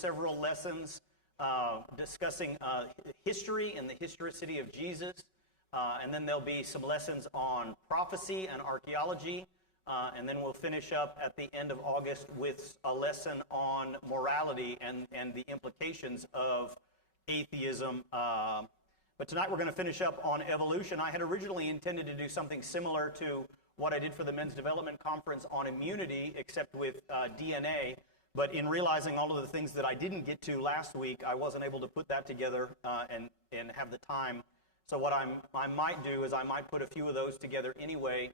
several lessons discussing history and the historicity of Jesus. And then there'll be some lessons on prophecy and archaeology. And then we'll finish up at the end of August with a lesson on morality and the implications of atheism. But tonight we're going to finish up on evolution. I had originally intended to do something similar to what I did for the Men's Development Conference on immunity, except with DNA. But in realizing all of the things that I didn't get to last week, I wasn't able to put that together and have the time. So what I might do is I might put a few of those together anyway,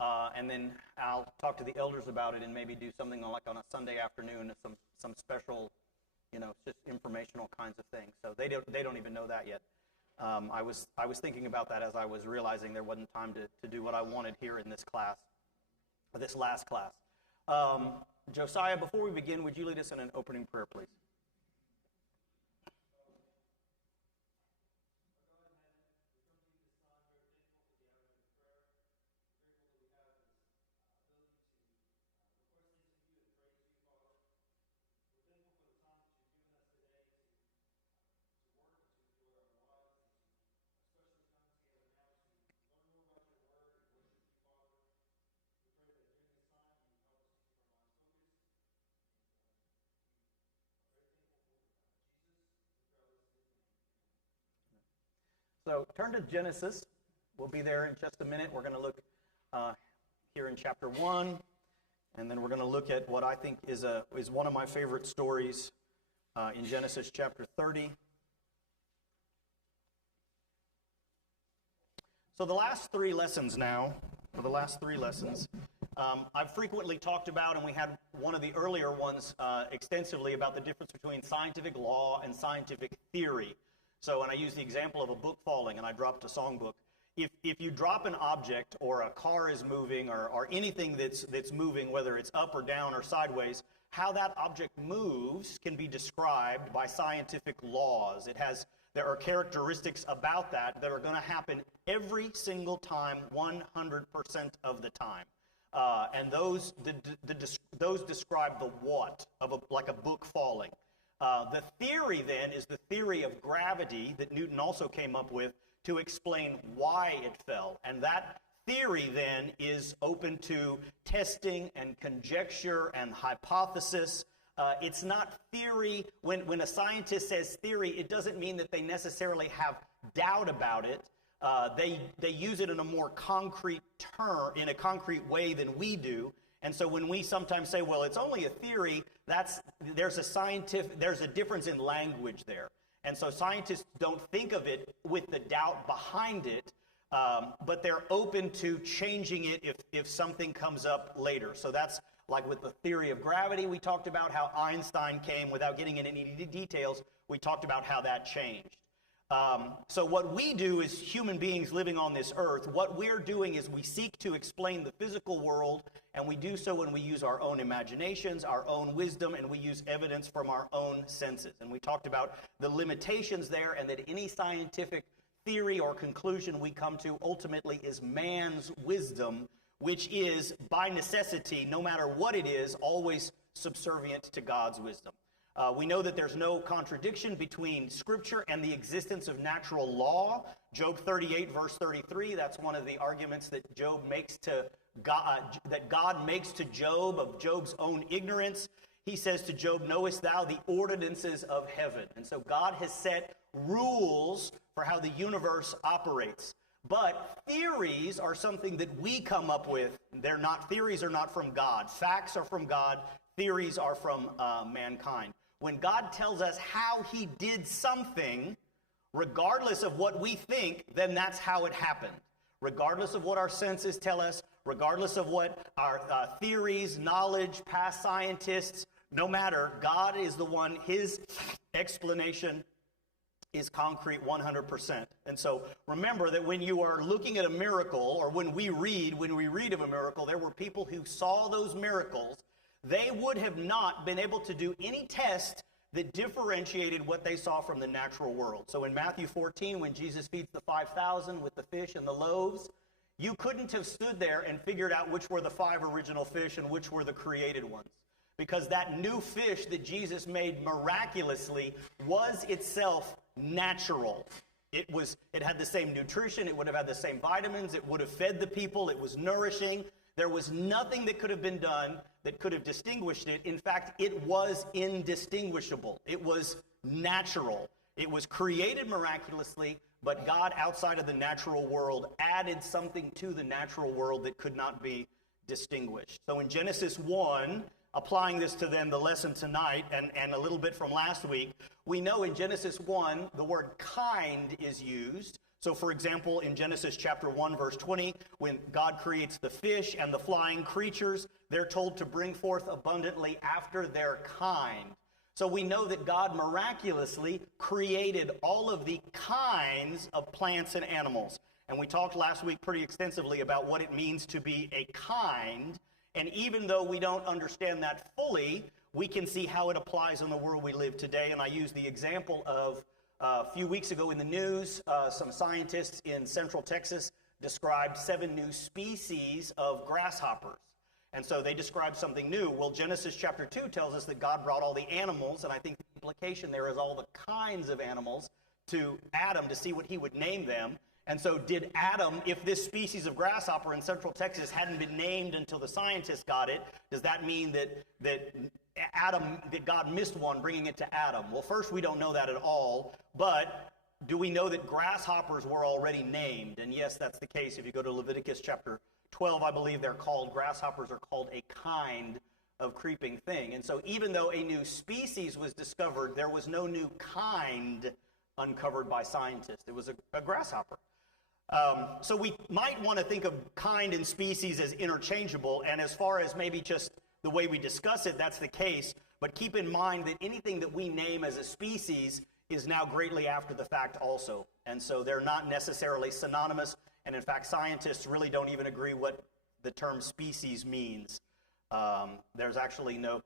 and then I'll talk to the elders about it and maybe do something like on a Sunday afternoon, some special, just informational kinds of things. So they don't even know that yet. I was thinking about that as I was realizing there wasn't time to do what I wanted here in this class, this last class. Josiah, before we begin, would you lead us in an opening prayer, please? So turn to Genesis. We'll be there in just a minute. We're going to look here in chapter 1, and then we're going to look at what I think is one of my favorite stories in Genesis chapter 30. So the last three lessons I've frequently talked about, and we had one of the earlier ones extensively about the difference between scientific law and scientific theory. So, and I use the example of a book falling, and I dropped a songbook. If you drop an object, or a car is moving, or anything that's moving, whether it's up or down or sideways, how that object moves can be described by scientific laws. There are characteristics about that are going to happen every single time, 100% of the time. And those describe the what of like a book falling. The theory then is the theory of gravity that Newton also came up with to explain why it fell. And that theory then is open to testing and conjecture and hypothesis. It's not theory. When a scientist says theory, it doesn't mean that they necessarily have doubt about it. They use it in a more concrete term, in a concrete way than we do. And so when we sometimes say, well, it's only a theory, there's a difference in language there. And so scientists don't think of it with the doubt behind it, but they're open to changing it if something comes up later. So that's like with the theory of gravity, we talked about how Einstein came without getting into any details. We talked about how that changed. So what we do as human beings living on this earth, what we're doing is we seek to explain the physical world, and we do so when we use our own imaginations, our own wisdom, and we use evidence from our own senses. And we talked about the limitations there, and that any scientific theory or conclusion we come to ultimately is man's wisdom, which is, by necessity, no matter what it is, always subservient to God's wisdom. We know that there's no contradiction between Scripture and the existence of natural law. Job 38, verse 33, that's one of the arguments that Job makes to God, that God makes to Job of Job's own ignorance. He says to Job, knowest thou the ordinances of heaven? And so God has set rules for how the universe operates. But theories are something that we come up with. Theories are not from God. Facts are from God. Theories are from mankind. When God tells us how he did something, regardless of what we think, then that's how it happened. Regardless of what our senses tell us, regardless of what our theories, knowledge, past scientists, no matter, God is the one, his explanation is concrete 100%. And so remember that when you are looking at a miracle, or when we read of a miracle, there were people who saw those miracles. They would have not been able to do any test that differentiated what they saw from the natural world. So in Matthew 14, when Jesus feeds the 5,000 with the fish and the loaves, you couldn't have stood there and figured out which were the 5 original fish and which were the created ones. because that new fish that Jesus made miraculously was itself natural. It had the same nutrition, it would have had the same vitamins, it would have fed the people, it was nourishing. There was nothing that could have been done that could have distinguished it. In fact, it was indistinguishable. It was natural. It was created miraculously, but God outside of the natural world added something to the natural world that could not be distinguished. So in Genesis 1, applying this to then the lesson tonight and a little bit from last week, we know in Genesis 1 the word kind is used. So for example, in Genesis chapter 1 verse 20, when God creates the fish and the flying creatures, they're told to bring forth abundantly after their kind. So we know that God miraculously created all of the kinds of plants and animals. And we talked last week pretty extensively about what it means to be a kind. And even though we don't understand that fully, we can see how it applies in the world we live today. And I used the example of a few weeks ago in the news, some scientists in Central Texas described 7 new species of grasshoppers. And so they described something new. Well, Genesis chapter 2 tells us that God brought all the animals, and I think the implication there is all the kinds of animals, to Adam to see what he would name them. And so did Adam, if this species of grasshopper in Central Texas hadn't been named until the scientists got it, does that mean that God missed one, bringing it to Adam? Well, first, we don't know that at all, but do we know that grasshoppers were already named? And yes, that's the case. If you go to Leviticus chapter 12, I believe grasshoppers are called a kind of creeping thing. And so even though a new species was discovered, there was no new kind uncovered by scientists. It was a grasshopper. So we might want to think of kind and species as interchangeable, and as far as maybe just the way we discuss it, that's the case. But keep in mind that anything that we name as a species is now greatly after the fact also. And so they're not necessarily synonymous. And in fact, scientists really don't even agree what the term species means. There's actually no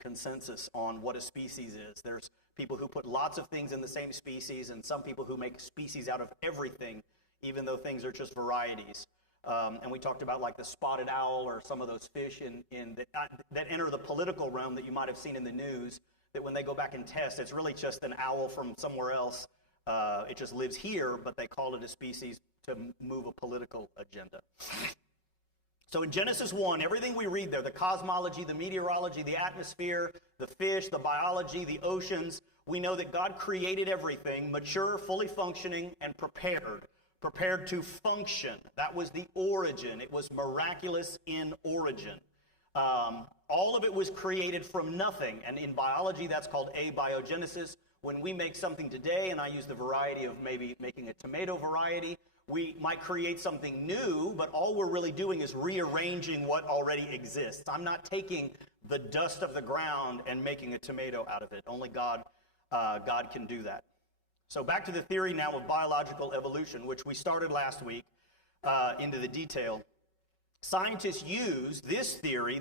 consensus on what a species is. There's people who put lots of things in the same species, and some people who make species out of everything, even though things are just varieties. And we talked about like the spotted owl or some of those fish that enter the political realm that you might have seen in the news, that when they go back and test, it's really just an owl from somewhere else. It just lives here, but they call it a species to move a political agenda. So in Genesis 1, everything we read there, the cosmology, the meteorology, the atmosphere, the fish, the biology, the oceans, we know that God created everything, mature, fully functioning, and prepared to function. That was the origin. It was miraculous in origin. All of it was created from nothing, and in biology, that's called abiogenesis. When we make something today, and I use the variety of maybe making a tomato variety, we might create something new, but all we're really doing is rearranging what already exists. I'm not taking the dust of the ground and making a tomato out of it. Only God can do that. So back to the theory now of biological evolution, which we started last week into the detail. Scientists use this theory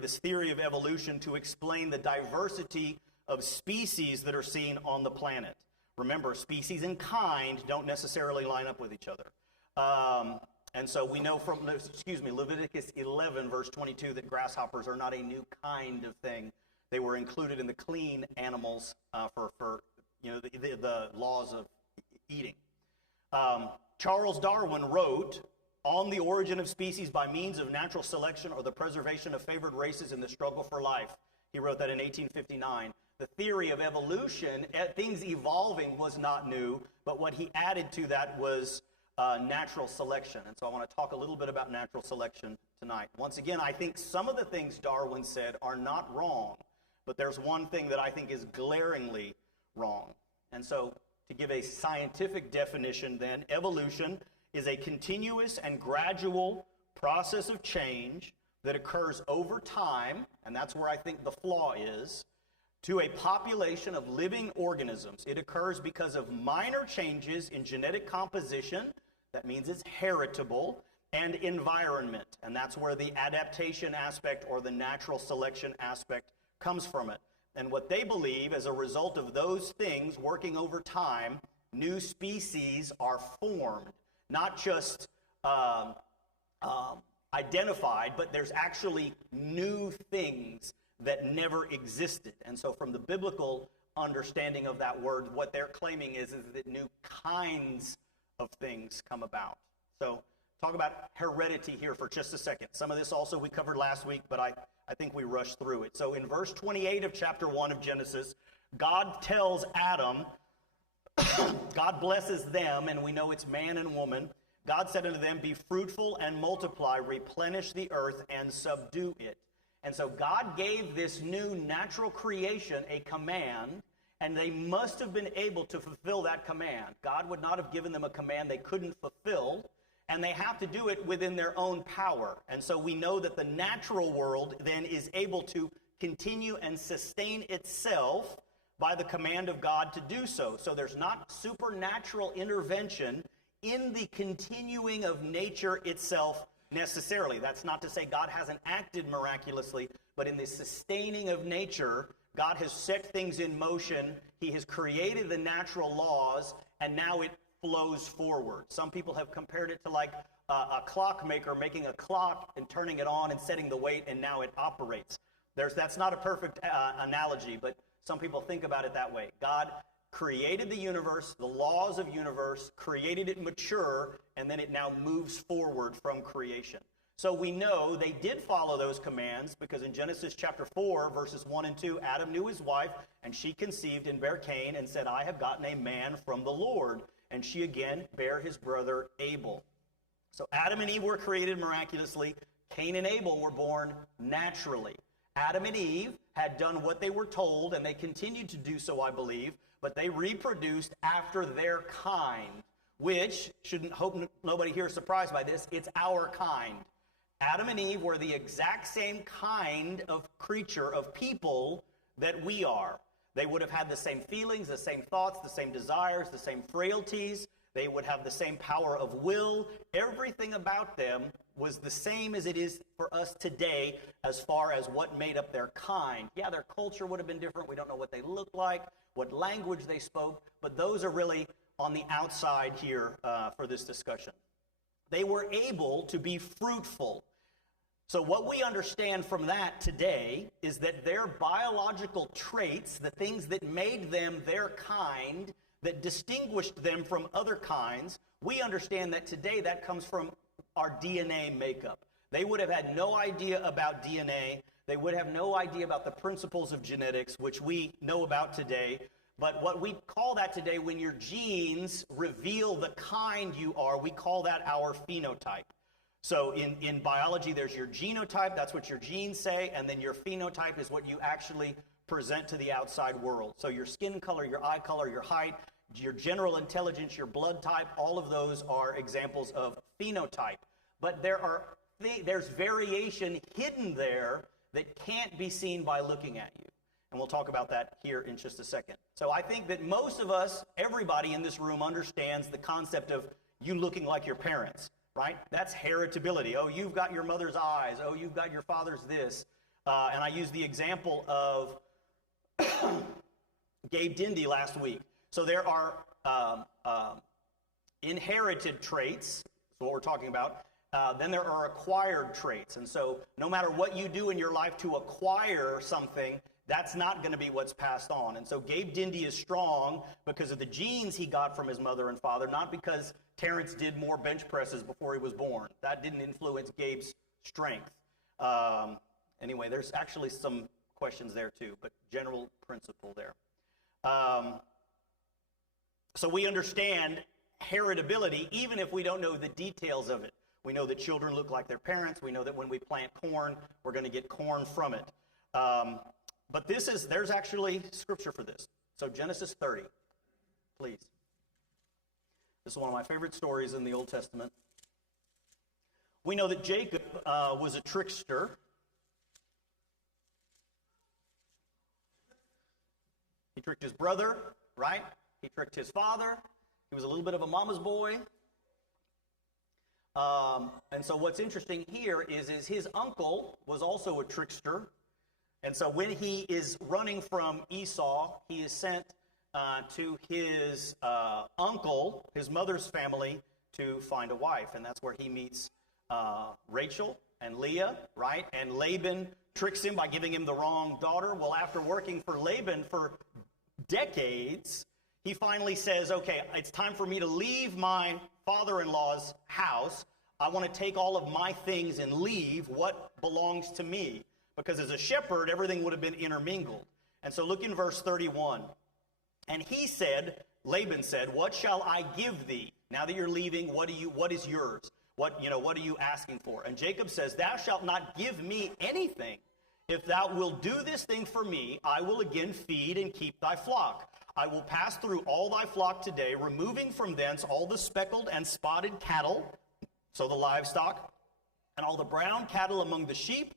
of evolution, to explain the diversity of species that are seen on the planet. Remember, species and kind don't necessarily line up with each other. And so we know from, Leviticus 11, verse 22, that grasshoppers are not a new kind of thing. They were included in the clean animals for the laws of eating. Charles Darwin wrote, "On the origin of species by means of natural selection or the preservation of favored races in the struggle for life." He wrote that in 1859. The theory of evolution, things evolving, was not new, but what he added to that was natural selection. And so I want to talk a little bit about natural selection tonight. Once again, I think some of the things Darwin said are not wrong, but there's one thing that I think is glaringly wrong. And so to give a scientific definition then, evolution is a continuous and gradual process of change that occurs over time, and that's where I think the flaw is, to a population of living organisms. It occurs because of minor changes in genetic composition, that means it's heritable, and environment, and that's where the adaptation aspect or the natural selection aspect comes from it. And what they believe, as a result of those things working over time, new species are formed, not just identified, but there's actually new things that never existed. And so from the biblical understanding of that word, what they're claiming is that new kinds of things come about. So talk about heredity here for just a second. Some of this also we covered last week, but I think we rushed through it. So in verse 28 of chapter 1 of Genesis, God tells Adam, God blesses them, and we know it's man and woman. God said unto them, be fruitful and multiply, replenish the earth and subdue it. And so God gave this new natural creation a command, and they must have been able to fulfill that command. God would not have given them a command they couldn't fulfill, and they have to do it within their own power. And so we know that the natural world then is able to continue and sustain itself by the command of God to do so. So there's not supernatural intervention in the continuing of nature itself necessarily. That's not to say God hasn't acted miraculously, but in the sustaining of nature, God has set things in motion. He has created the natural laws, and now it flows forward. Some people have compared it to like a clockmaker making a clock and turning it on and setting the weight, and now it operates. That's not a perfect analogy, but some people think about it that way. God created the universe, the laws of universe, created it mature, and then it now moves forward from creation. So we know they did follow those commands, because in Genesis chapter 4, verses 1 and 2, Adam knew his wife, and she conceived and bare Cain, and said, I have gotten a man from the Lord. And she again bare his brother Abel. So Adam and Eve were created miraculously. Cain and Abel were born naturally. Adam and Eve had done what they were told, and they continued to do so, I believe, but they reproduced after their kind, which, hope nobody here is surprised by this, it's our kind. Adam and Eve were the exact same kind of creature, of people, that we are. They would have had the same feelings, the same thoughts, the same desires, the same frailties. They would have the same power of will. Everything about them was the same as it is for us today as far as what made up their kind. Yeah, their culture would have been different. We don't know what they looked like, what language they spoke, but those are really on the outside here for this discussion. They were able to be fruitful. So what we understand from that today is that their biological traits, the things that made them their kind, that distinguished them from other kinds, we understand that today that comes from our DNA makeup. They would have had no idea about DNA. They would have no idea about the principles of genetics, which we know about today. But what we call that today, when your genes reveal the kind you are, we call that our phenotype. So in biology, there's your genotype, that's what your genes say, and then your phenotype is what you actually present to the outside world. So your skin color, your eye color, your height, your general intelligence, your blood type, all of those are examples of phenotype. But there's variation hidden there that can't be seen by looking at you. And we'll talk about that here in just a second. So I think that most of us, everybody in this room, understands the concept of you looking like your parents. Right? That's heritability. Oh, you've got your mother's eyes. Oh, you've got your father's this. And I used the example of Gabe Dindy last week. So there are inherited traits. That's what we're talking about. Then there are acquired traits. And so no matter what you do in your life to acquire something, that's not going to be what's passed on. And so Gabe Dindy is strong because of the genes he got from his mother and father, not because Terrence did more bench presses before he was born. That didn't influence Gabe's strength. Anyway, there's actually some questions there too, but general principle there. So we understand heritability even if we don't know the details of it. We know that children look like their parents. We know that when we plant corn, we're going to get corn from it. But there's actually scripture for this. So Genesis 30, please. This is one of my favorite stories in the Old Testament. We know that Jacob was a trickster. He tricked his brother, right? He tricked his father. He was a little bit of a mama's boy. And so what's interesting here is his uncle was also a trickster. And so when he is running from Esau, he is sent to his uncle, his mother's family, to find a wife. And that's where he meets Rachel and Leah, right? And Laban tricks him by giving him the wrong daughter. Well, after working for Laban for decades, he finally says, okay, it's time for me to leave my father-in-law's house. I want to take all of my things and leave what belongs to me. Because as a shepherd, everything would have been intermingled. And so look in verse 31. And he said, Laban said, what shall I give thee? Now that you're leaving, what is yours? What are you asking for? And Jacob says, thou shalt not give me anything. If thou wilt do this thing for me, I will again feed and keep thy flock. I will pass through all thy flock today, removing from thence all the speckled and spotted cattle, so the livestock, and all the brown cattle among the sheep,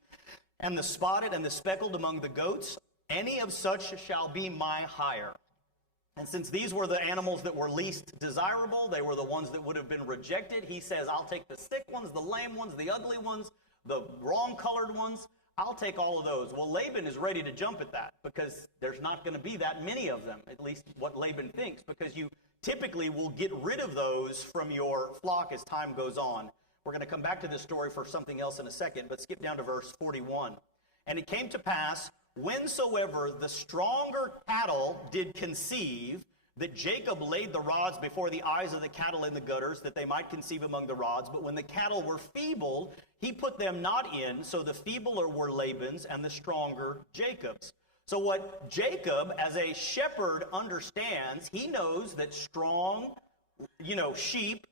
and the spotted and the speckled among the goats. Any of such shall be my hire. And since these were the animals that were least desirable, they were the ones that would have been rejected, he says, I'll take the sick ones, the lame ones, the ugly ones, the wrong-colored ones. I'll take all of those. Well, Laban is ready to jump at that because there's not going to be that many of them, at least what Laban thinks, because you typically will get rid of those from your flock as time goes on. We're going to come back to this story for something else in a second, but skip down to verse 41. And it came to pass, whensoever the stronger cattle did conceive, that Jacob laid the rods before the eyes of the cattle in the gutters, that they might conceive among the rods. But when the cattle were feeble, he put them not in, so the feebler were Laban's, and the stronger Jacob's. So what Jacob, as a shepherd, understands, he knows that strong, sheep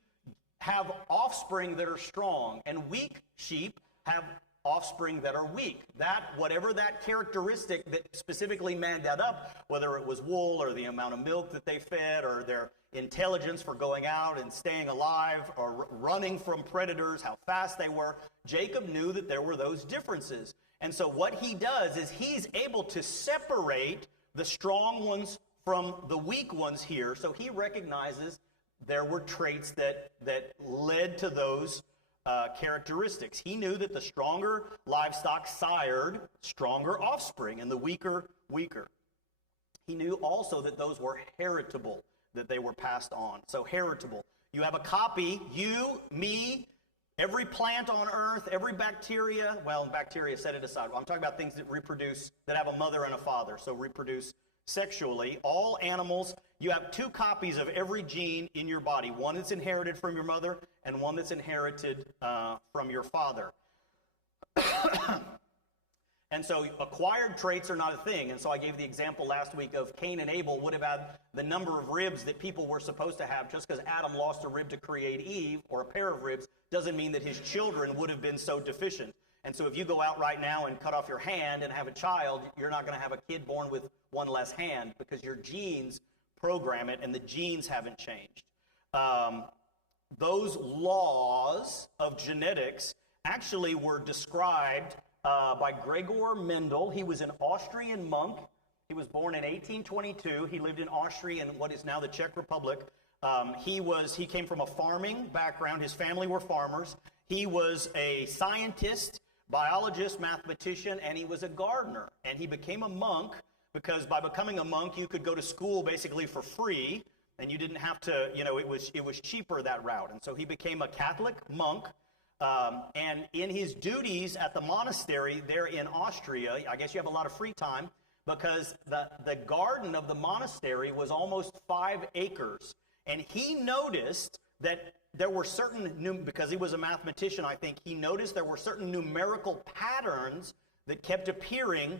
have offspring that are strong, and weak sheep have offspring that are weak. That, whatever that characteristic that specifically manned that up, whether it was wool or the amount of milk that they fed or their intelligence for going out and staying alive or running from predators, how fast they were, Jacob knew that there were those differences. And so what he does is he's able to separate the strong ones from the weak ones here. So he recognizes there were traits that led to those characteristics. He knew that the stronger livestock sired stronger offspring, and the weaker. He knew also that those were heritable, that they were passed on. So heritable. You have a copy, you, me, every plant on earth, every bacteria. Well, bacteria, set it aside. I'm talking about things that reproduce, that have a mother and a father, so reproduce sexually. All animals, you have two copies of every gene in your body, one that's inherited from your mother and one that's inherited from your father. And so acquired traits are not a thing. And so I gave the example last week of Cain and Abel would have had the number of ribs that people were supposed to have. Just because Adam lost a rib to create Eve, or a pair of ribs, doesn't mean that his children would have been so deficient. And so if you go out right now and cut off your hand and have a child, you're not going to have a kid born with one less hand because your genes program it, and the genes haven't changed. Those laws of genetics actually were described by Gregor Mendel. He was an Austrian monk. He was born in 1822. He lived in Austria in what is now the Czech Republic. He came from a farming background. His family were farmers. He was a scientist, biologist, mathematician, and he was a gardener. And he became a monk because by becoming a monk, you could go to school basically for free, and you didn't have to, it was cheaper that route. And so he became a Catholic monk. And in his duties at the monastery there in Austria, I guess you have a lot of free time, because the garden of the monastery was almost 5 acres. And he noticed that there were certain, because he was a mathematician, I think, he noticed there were certain numerical patterns that kept appearing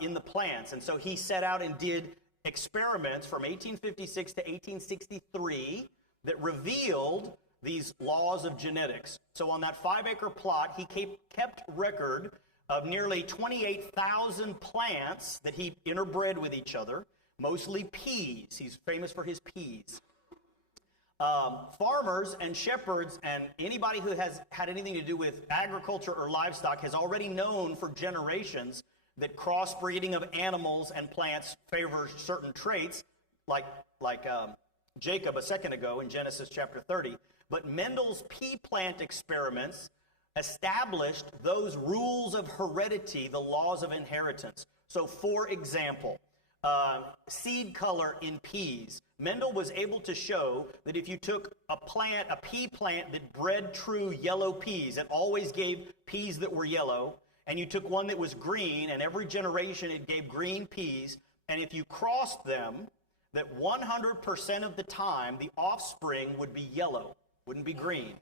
in the plants. And so he set out and did experiments from 1856 to 1863 that revealed these laws of genetics. So on that 5-acre plot, he kept record of nearly 28,000 plants that he interbred with each other, mostly peas. He's famous for his peas. Farmers and shepherds and anybody who has had anything to do with agriculture or livestock has already known for generations that crossbreeding of animals and plants favors certain traits, like Jacob a second ago in Genesis chapter 30. But Mendel's pea plant experiments established those rules of heredity, the laws of inheritance. So, for example, seed color in peas. Mendel was able to show that if you took a pea plant that bred true yellow peas, it always gave peas that were yellow, and you took one that was green, and every generation it gave green peas, and if you crossed them, that 100% of the time the offspring would be yellow, wouldn't be green.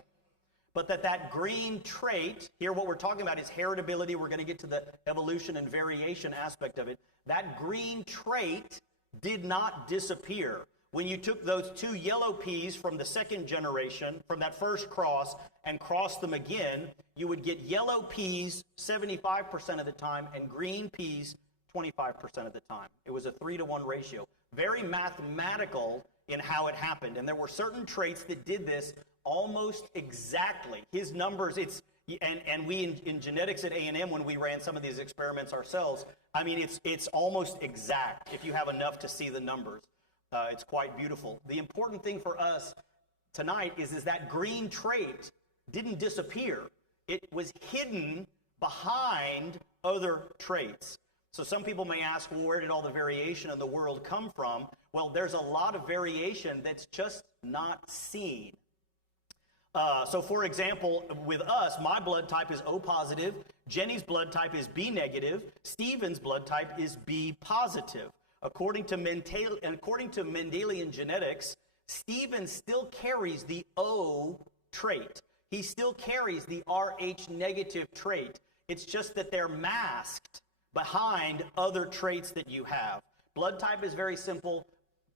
But that green trait, here what we're talking about is heritability. We're going to get to the evolution and variation aspect of it. That green trait did not disappear. When you took those two yellow peas from the second generation, from that first cross, and crossed them again, you would get yellow peas 75% of the time and green peas 25% of the time. It was a 3-to-1 ratio. Very mathematical in how it happened. And there were certain traits that did this almost exactly. His numbers, and we in genetics at A&M, when we ran some of these experiments ourselves, I mean, it's almost exact if you have enough to see the numbers. It's quite beautiful. The important thing for us tonight is that green trait didn't disappear. It was hidden behind other traits. So some people may ask, well, where did all the variation in the world come from? Well, there's a lot of variation that's just not seen. So for example, with us, my blood type is O positive, Jenny's blood type is B negative, Stephen's blood type is B positive. According to Mendelian genetics, Stephen still carries the O trait. He still carries the Rh negative trait. It's just that they're masked behind other traits that you have. Blood type is very simple.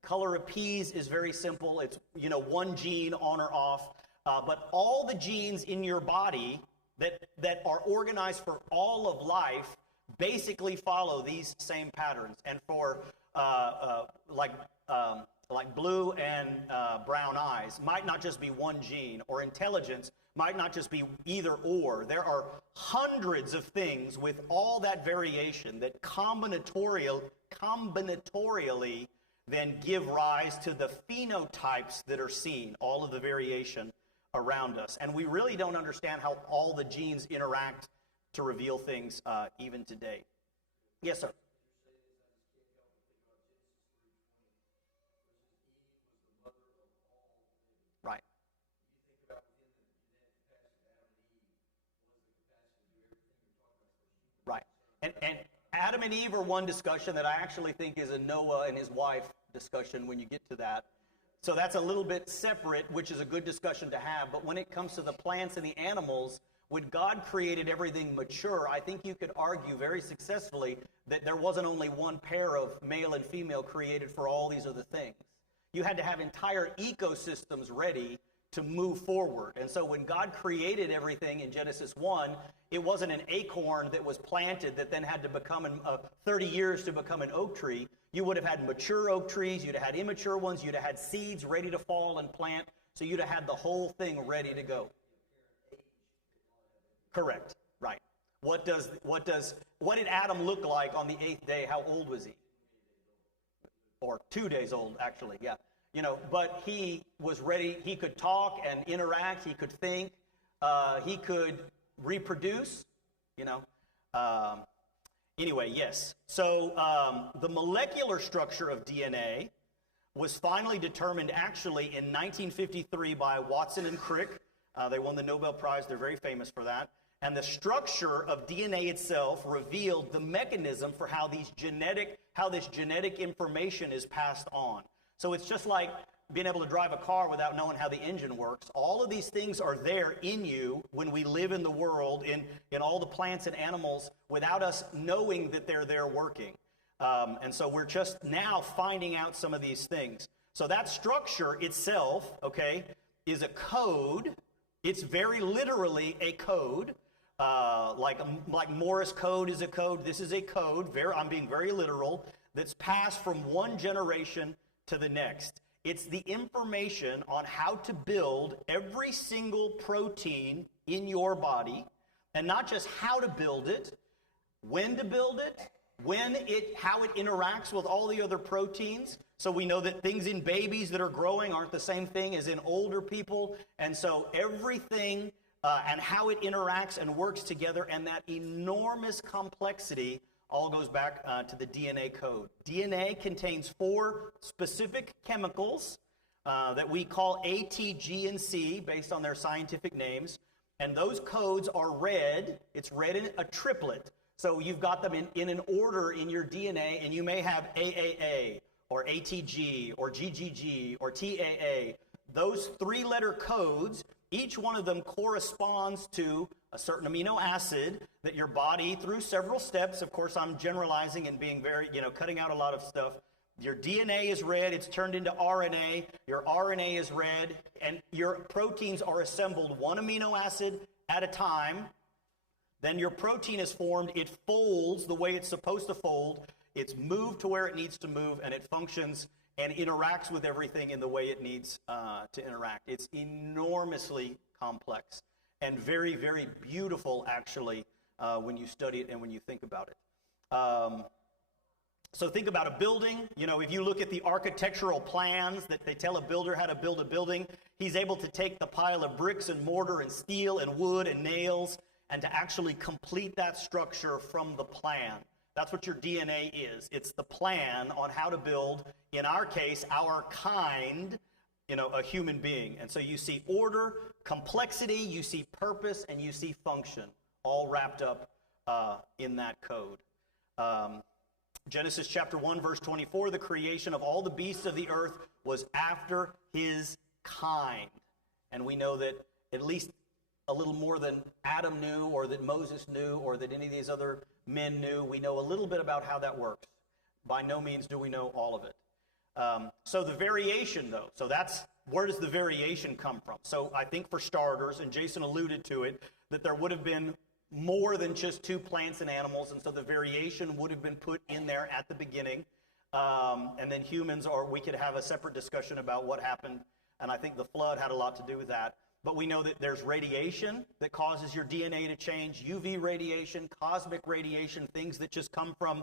Color of peas is very simple. It's, one gene on or off. But all the genes in your body that are organized for all of life basically follow these same patterns. And for like blue and brown eyes might not just be one gene, or intelligence might not just be either or. There are hundreds of things with all that variation that combinatorially then give rise to the phenotypes that are seen, all of the variation around us. And we really don't understand how all the genes interact to reveal things even today. Yes, sir. Right. Right. And Adam and Eve are one discussion that I actually think is a Noah and his wife discussion when you get to that. So that's a little bit separate, which is a good discussion to have. But when it comes to the plants and the animals, when God created everything mature, I think you could argue very successfully that there wasn't only one pair of male and female created for all these other things. You had to have entire ecosystems ready to move forward. And so when God created everything in Genesis 1, it wasn't an acorn that was planted that then had to become 30 years to become an oak tree. You would have had mature oak trees, you'd have had immature ones, you'd have had seeds ready to fall and plant, so you'd have had the whole thing ready to go. Correct, right. What did Adam look like on the 8th day? How old was he? Or 2 days old, actually, yeah. But he was ready. He could talk and interact. He could think. He could reproduce, Anyway, yes. So the molecular structure of DNA was finally determined actually in 1953 by Watson and Crick. They won the Nobel Prize. They're very famous for that. And the structure of DNA itself revealed the mechanism for how this genetic information is passed on. So it's just like being able to drive a car without knowing how the engine works. All of these things are there in you when we live in the world, in all the plants and animals, without us knowing that they're there working. And so we're just now finding out some of these things. So that structure itself, is a code. It's very literally a code. Like Morse code is a code. This is a code. I'm being very literal. That's passed from one generation to the next. It's the information on how to build every single protein in your body, and not just how to build it, when to build it, how it interacts with all the other proteins. So we know that things in babies that are growing aren't the same thing as in older people. And so everything and how it interacts and works together, and that enormous complexity all goes back to the DNA code. DNA contains 4 specific chemicals that we call A, T, G, and C based on their scientific names. And those codes are read. It's read in a triplet. So you've got them in an order in your DNA, and you may have AAA or ATG or GGG or TAA. Those three-letter codes, each one of them corresponds to a certain amino acid that your body, through several steps, of course I'm generalizing and being very, cutting out a lot of stuff. Your DNA is read, it's turned into RNA, your RNA is read, and your proteins are assembled one amino acid at a time. Then your protein is formed, it folds the way it's supposed to fold, it's moved to where it needs to move, and it functions and interacts with everything in the way it needs to interact. It's enormously complex and very, very beautiful, actually, when you study it and when you think about it. So think about a building. If you look at the architectural plans that they tell a builder how to build a building, he's able to take the pile of bricks and mortar and steel and wood and nails and to actually complete that structure from the plan. That's what your DNA is. It's the plan on how to build, in our case, our kind, a human being. And so you see order, complexity, you see purpose, and you see function, all wrapped up in that code. Genesis chapter 1, verse 24, the creation of all the beasts of the earth was after his kind. And we know that at least a little more than Adam knew, or that Moses knew, or that any of these other men knew. We know a little bit about how that works. By no means do we know all of it. So the variation, though, where does the variation come from? So I think for starters, and Jason alluded to it, that there would have been more than just two plants and animals, and so the variation would have been put in there at the beginning. And then humans, or we could have a separate discussion about what happened, and I think the flood had a lot to do with that. But we know that there's radiation that causes your DNA to change, UV radiation, cosmic radiation, things that just come from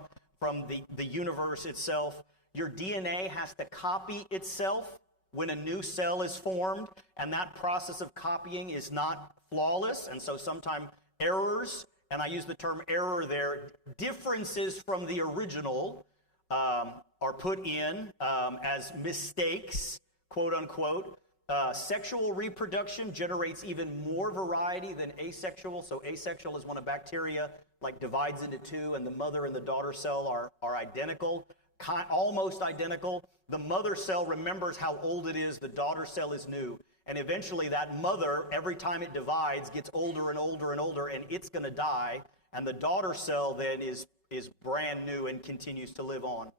the universe itself. Your DNA has to copy itself when a new cell is formed, and that process of copying is not flawless, and so sometimes errors, and I use the term error there, differences from the original are put in as mistakes, quote unquote. Sexual reproduction generates even more variety than asexual. So asexual is when a bacteria divides into two, and the mother and the daughter cell are identical, almost identical. The mother cell remembers how old it is, the daughter cell is new. And eventually that mother, every time it divides, gets older and older and older, and it's going to die. And the daughter cell then is brand new and continues to live on.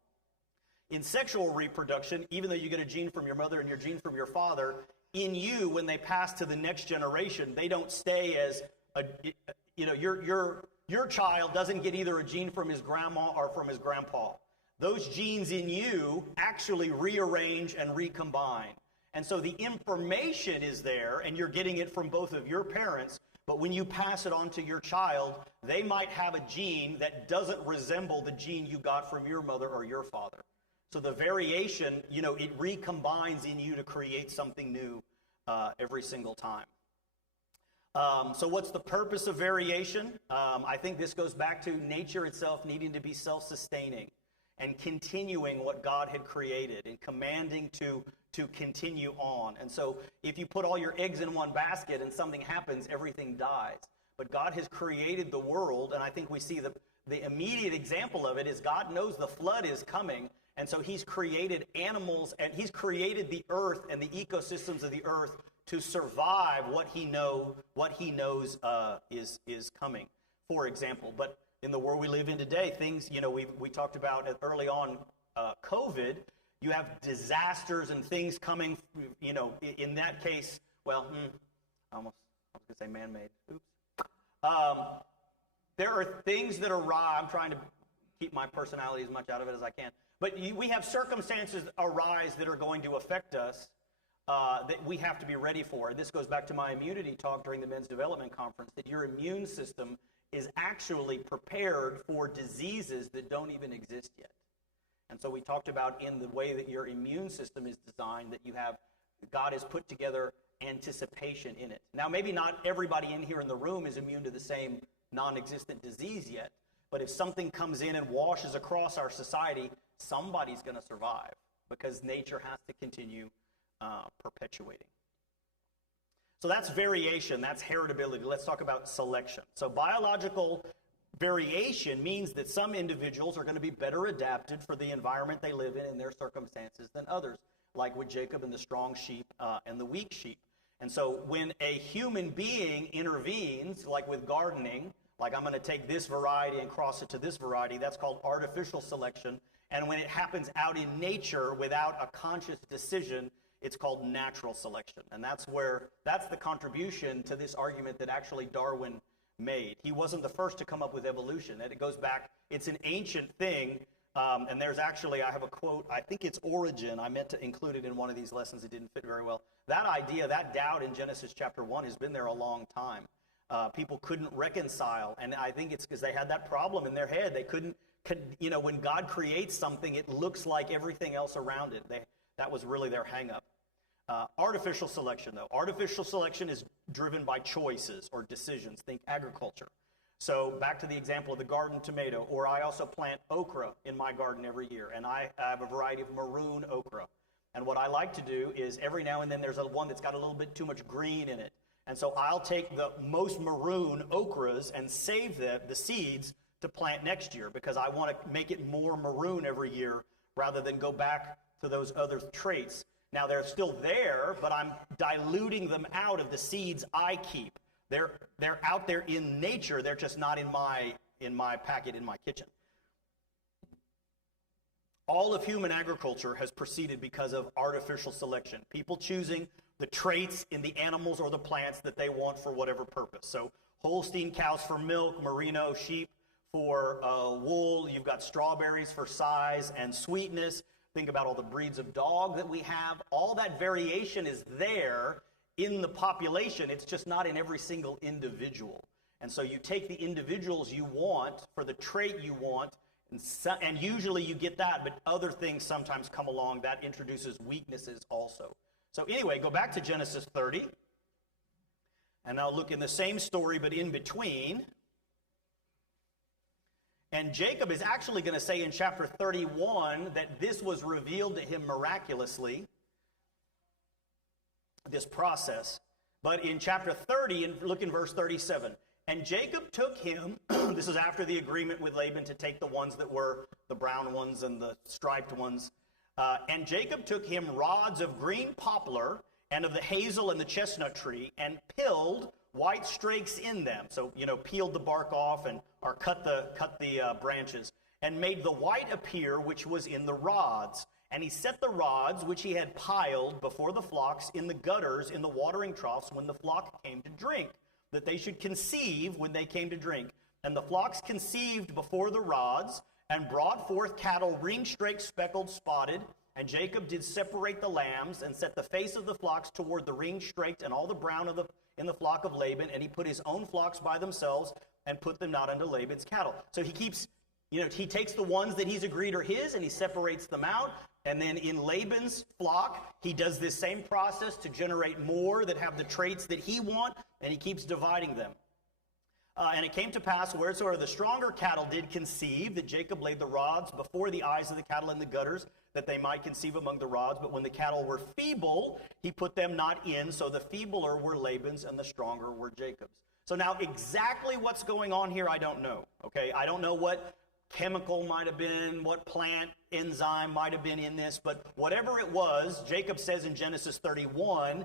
In sexual reproduction, even though you get a gene from your mother and your gene from your father, in you, when they pass to the next generation, they don't stay as, your child doesn't get either a gene from his grandma or from his grandpa. Those genes in you actually rearrange and recombine. And so the information is there, and you're getting it from both of your parents, but when you pass it on to your child, they might have a gene that doesn't resemble the gene you got from your mother or your father. So the variation, it recombines in you to create something new every single time. So what's the purpose of variation? I think this goes back to nature itself needing to be self-sustaining and continuing what God had created and commanding to continue on. And so if you put all your eggs in one basket and something happens, everything dies. But God has created the world, and I think we see the immediate example of it is God knows the flood is coming. And so he's created animals, and he's created the earth and the ecosystems of the earth to survive what he knows is coming, for example. But in the world we live in today, things, we talked about it early on, COVID, you have disasters and things coming, in that case, I was going to say man-made. Oops. There are things that arise. I'm trying to keep my personality as much out of it as I can. But we have circumstances arise that are going to affect us that we have to be ready for. And this goes back to my immunity talk during the Men's Development Conference, that your immune system is actually prepared for diseases that don't even exist yet. And so we talked about in the way that your immune system is designed, that God has put together anticipation in it. Now, maybe not everybody in here in the room is immune to the same non-existent disease yet, but if something comes in and washes across our society, somebody's going to survive because nature has to continue perpetuating. So that's variation, that's heritability. Let's talk about selection. So biological variation means that some individuals are going to be better adapted for the environment they live in and their circumstances than others, like with Jacob and the strong sheep and the weak sheep. And so when a human being intervenes, like with gardening, like I'm going to take this variety and cross it to this variety, that's called artificial selection. And when it happens out in nature without a conscious decision, it's called natural selection. And that's the contribution to this argument that actually Darwin made. He wasn't the first to come up with evolution. And it goes back, it's an ancient thing. And there's actually, I have a quote, I think it's Origin. I meant to include it in one of these lessons. It didn't fit very well. That idea, that doubt in Genesis chapter 1 has been there a long time. People couldn't reconcile. And I think it's because they had that problem in their head. They couldn't, when God creates something, it looks like everything else around it. That was really their hang-up. Artificial selection, though. Artificial selection is driven by choices or decisions. Think agriculture. So back to the example of the garden tomato, or I also plant okra in my garden every year, and I have a variety of maroon okra. And what I like to do is every now and then there's one that's got a little bit too much green in it. And so I'll take the most maroon okras and save the seeds to plant next year because I want to make it more maroon every year rather than go back to those other traits. Now, they're still there, but I'm diluting them out of the seeds I keep. They're out there in nature. They're just not in my packet in my kitchen. All of human agriculture has proceeded because of artificial selection. People choosing the traits in the animals or the plants that they want for whatever purpose. So Holstein cows for milk, merino sheep for wool. You've got strawberries for size and sweetness. Think about all the breeds of dog that we have. All that variation is there in the population. It's just not in every single individual. And so you take the individuals you want for the trait you want, and usually you get that, but other things sometimes come along that introduces weaknesses also. So anyway, go back to Genesis 30. And now look in the same story, but in between. And Jacob is actually going to say in chapter 31 that this was revealed to him miraculously, this process. But in chapter 30, and look in verse 37, and Jacob took him, this is after the agreement with Laban to take the ones that were the brown ones and the striped ones, and Jacob took him rods of green poplar and of the hazel and the chestnut tree and pilled white strakes in them. So, peeled the bark off or cut the branches and made the white appear which was in the rods. And he set the rods which he had piled before the flocks in the gutters in the watering troughs when the flock came to drink, that they should conceive when they came to drink. And the flocks conceived before the rods and brought forth cattle ring-straked, speckled, spotted. And Jacob did separate the lambs and set the face of the flocks toward the ring-straked and all the brown in the flock of Laban, and he put his own flocks by themselves and put them not unto Laban's cattle. So he keeps, he takes the ones that he's agreed are his and he separates them out. And then in Laban's flock, he does this same process to generate more that have the traits that he wants, and he keeps dividing them. And it came to pass, wheresoever the stronger cattle did conceive, that Jacob laid the rods before the eyes of the cattle in the gutters, that they might conceive among the rods. But when the cattle were feeble, he put them not in. So the feebler were Laban's, and the stronger were Jacob's. So now exactly what's going on here, I don't know. Okay, I don't know what chemical might have been, what plant enzyme might have been in this, but whatever it was, Jacob says in Genesis 31,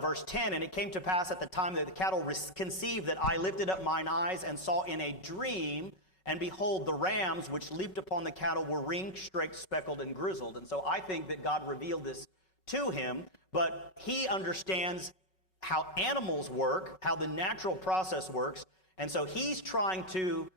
verse 10, and it came to pass at the time that the cattle conceived that I lifted up mine eyes and saw in a dream, and behold, the rams which leaped upon the cattle were ring-straked, speckled, and grizzled. And so I think that God revealed this to him, but he understands how animals work, how the natural process works, and so he's trying to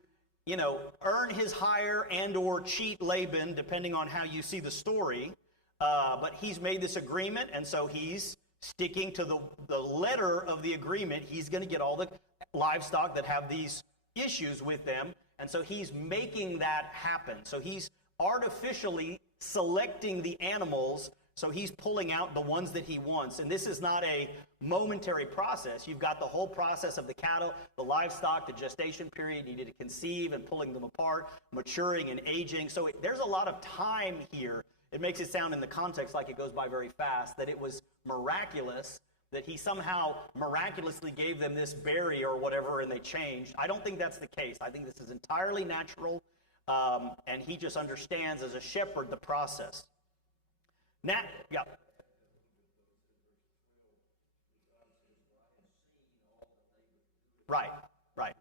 earn his hire and or cheat Laban, depending on how you see the story. But he's made this agreement, and so he's sticking to the letter of the agreement. He's going to get all the livestock that have these issues with them, and so he's making that happen. So he's artificially selecting the animals, so he's pulling out the ones that he wants. And this is not a momentary process. You've got the whole process of the cattle, the livestock, the gestation period needed to conceive and pulling them apart, maturing and aging. So there's a lot of time here. It makes it sound in the context like it goes by very fast, that it was miraculous, that he somehow miraculously gave them this berry or whatever and they changed. I don't think that's the case. I think this is entirely natural, and he just understands as a shepherd the process. Yeah. Right, right.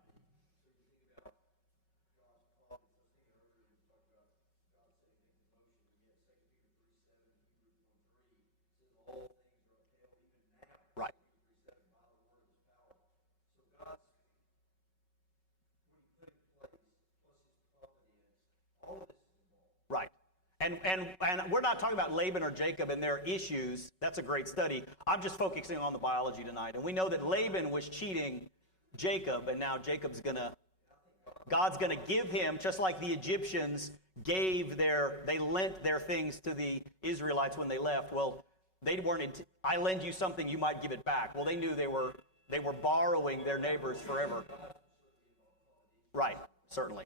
Right. Right. And we're not talking about Laban or Jacob and their issues. That's a great study. I'm just focusing on the biology tonight. And we know that Laban was cheating Jacob, and now God's going to give him, just like the Egyptians they lent their things to the Israelites when they left. Well, I lend you something, you might give it back. Well, they knew they were borrowing their neighbors forever. Right, certainly.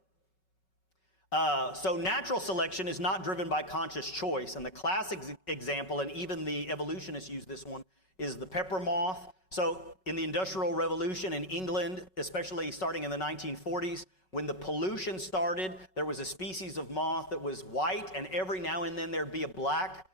So natural selection is not driven by conscious choice. And the classic example, and even the evolutionists use this one, is the pepper moth. So in the Industrial Revolution in England, especially starting in the 1940s, when the pollution started, there was a species of moth that was white, and every now and then there'd be a black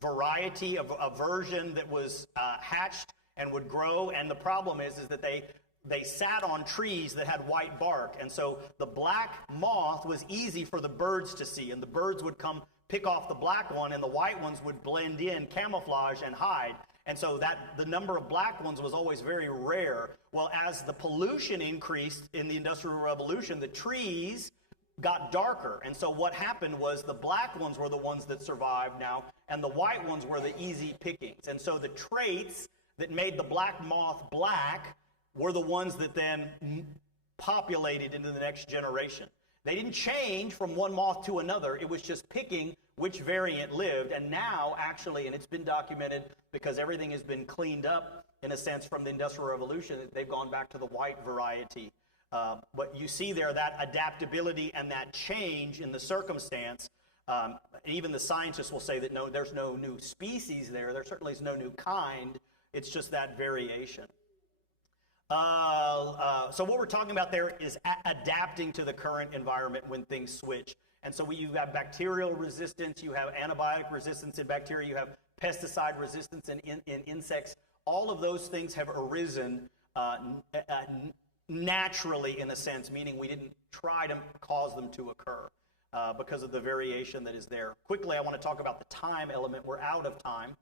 variety of a version that was hatched and would grow. And the problem is that they sat on trees that had white bark. And so the black moth was easy for the birds to see, and the birds would come pick off the black one, and the white ones would blend in, camouflage, and hide. And so the number of black ones was always very rare. Well, as the pollution increased in the Industrial Revolution, the trees got darker. And so what happened was the black ones were the ones that survived now, and the white ones were the easy pickings. And so the traits that made the black moth black were the ones that then populated into the next generation. They didn't change from one moth to another. It was just picking which variant lived. And now, actually, and it's been documented because everything has been cleaned up, in a sense, from the Industrial Revolution, they've gone back to the white variety. But you see there that adaptability and that change in the circumstance. Even the scientists will say that no, there's no new species there. There certainly is no new kind. It's just that variation. So what we're talking about there is adapting to the current environment when things switch. And so you have bacterial resistance, you have antibiotic resistance in bacteria, you have pesticide resistance in insects. All of those things have arisen naturally, in a sense, meaning we didn't try to cause them to occur because of the variation that is there. Quickly, I want to talk about the time element. We're out of time.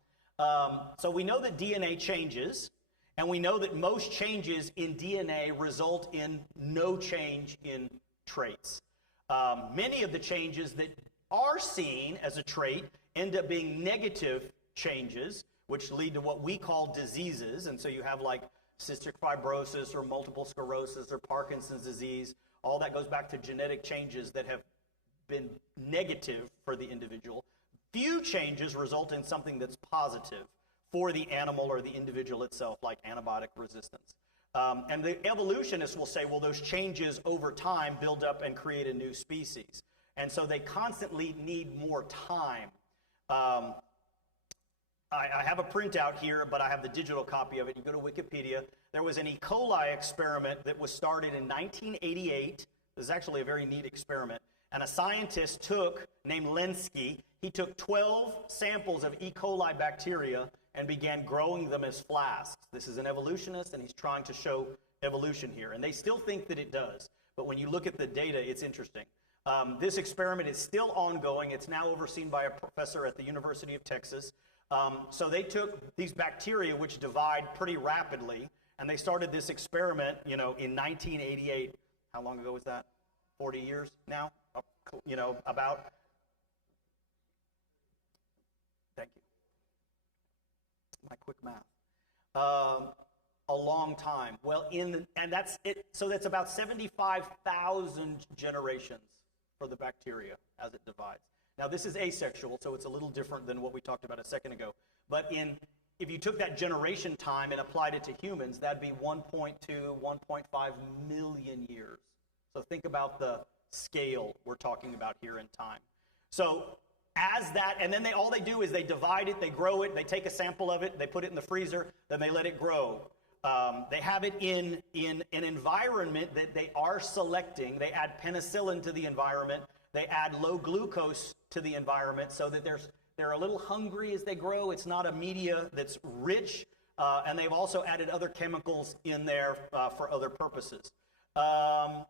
So we know that DNA changes. And we know that most changes in DNA result in no change in traits. Many of the changes that are seen as a trait end up being negative changes, which lead to what we call diseases. And so you have like cystic fibrosis or multiple sclerosis or Parkinson's disease. All that goes back to genetic changes that have been negative for the individual. Few changes result in something that's positive for the animal or the individual itself, like antibiotic resistance. And the evolutionists will say, well, those changes over time build up and create a new species. And so they constantly need more time. I have a printout here, but I have the digital copy of it. You go to Wikipedia. There was an E. coli experiment that was started in 1988. This is actually a very neat experiment. And a scientist named Lenski, he took 12 samples of E. coli bacteria and began growing them as flasks. This is an evolutionist, and he's trying to show evolution here. And they still think that it does. But when you look at the data, it's interesting. This experiment is still ongoing. It's now overseen by a professor at the University of Texas. So they took these bacteria, which divide pretty rapidly, and they started this experiment, in 1988. How long ago was that? 40 years now? About. Thank you. My quick math. A long time. Well, and that's it. So that's about 75,000 generations for the bacteria as it divides. Now, this is asexual, so it's a little different than what we talked about a second ago. But if you took that generation time and applied it to humans, that'd be 1.2, 1.5 million years. So think about the scale we're talking about here in time. So as that, and then all they do is they divide it, they grow it, they take a sample of it, they put it in the freezer, then they let it grow. They have it in an environment that they are selecting. They add penicillin to the environment. They add low glucose to the environment so that they're a little hungry as they grow. It's not a media that's rich, and they've also added other chemicals in there for other purposes. The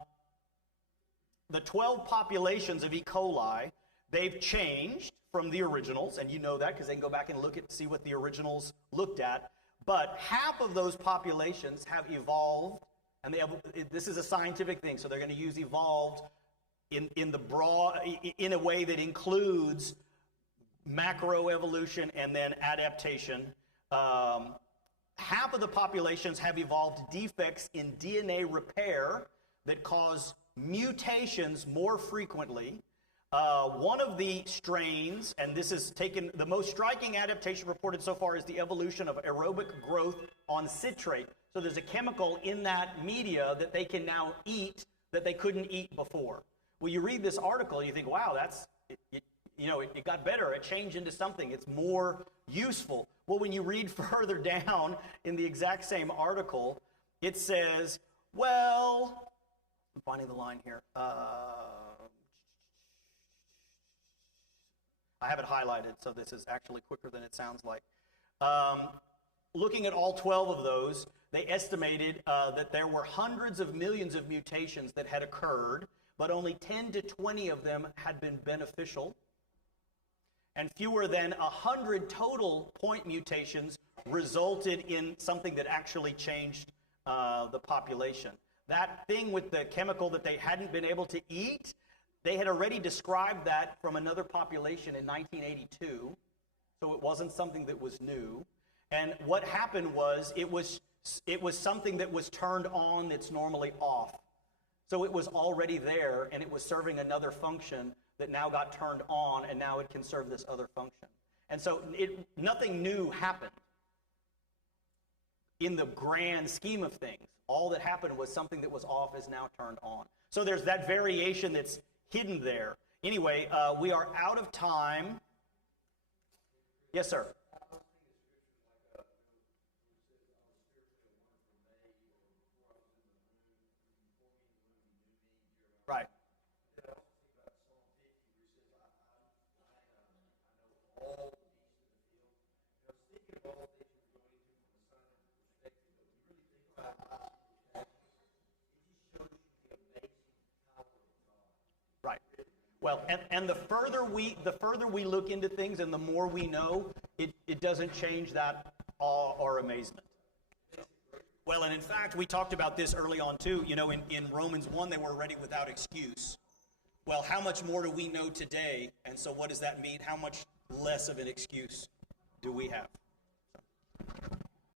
12 populations of E. coli, they've changed from the originals, and you know that because they can go back and see what the originals looked at. But half of those populations have evolved, and this is a scientific thing, so they're going to use evolved in a way that includes macroevolution and then adaptation. Half of the populations have evolved defects in DNA repair that cause mutations more frequently. One of the strains, and this is taken, the most striking adaptation reported so far is the evolution of aerobic growth on citrate. So there's a chemical in that media that they can now eat that they couldn't eat before. Well, you read this article and you think, wow, it got better. It changed into something. It's more useful. Well, when you read further down in the exact same article, it says, well, I'm finding the line here. I have it highlighted, so this is actually quicker than it sounds like. Looking at all 12 of those, they estimated that there were hundreds of millions of mutations that had occurred, but only 10 to 20 of them had been beneficial. And fewer than 100 total point mutations resulted in something that actually changed the population. That thing with the chemical that they hadn't been able to eat, they had already described that from another population in 1982, so it wasn't something that was new. And what happened was, it was something that was turned on that's normally off. So it was already there, and it was serving another function that now got turned on, and now it can serve this other function. And so nothing new happened in the grand scheme of things. All that happened was something that was off is now turned on. So there's that variation that's hidden there. Anyway, we are out of time. Yes, sir. Right. Right. Well, and the further we look into things and the more we know, it doesn't change that awe or amazement. Well, and in fact, we talked about this early on too. You know, in Romans 1, they were already without excuse. Well, how much more do we know today? And so what does that mean? How much less of an excuse do we have?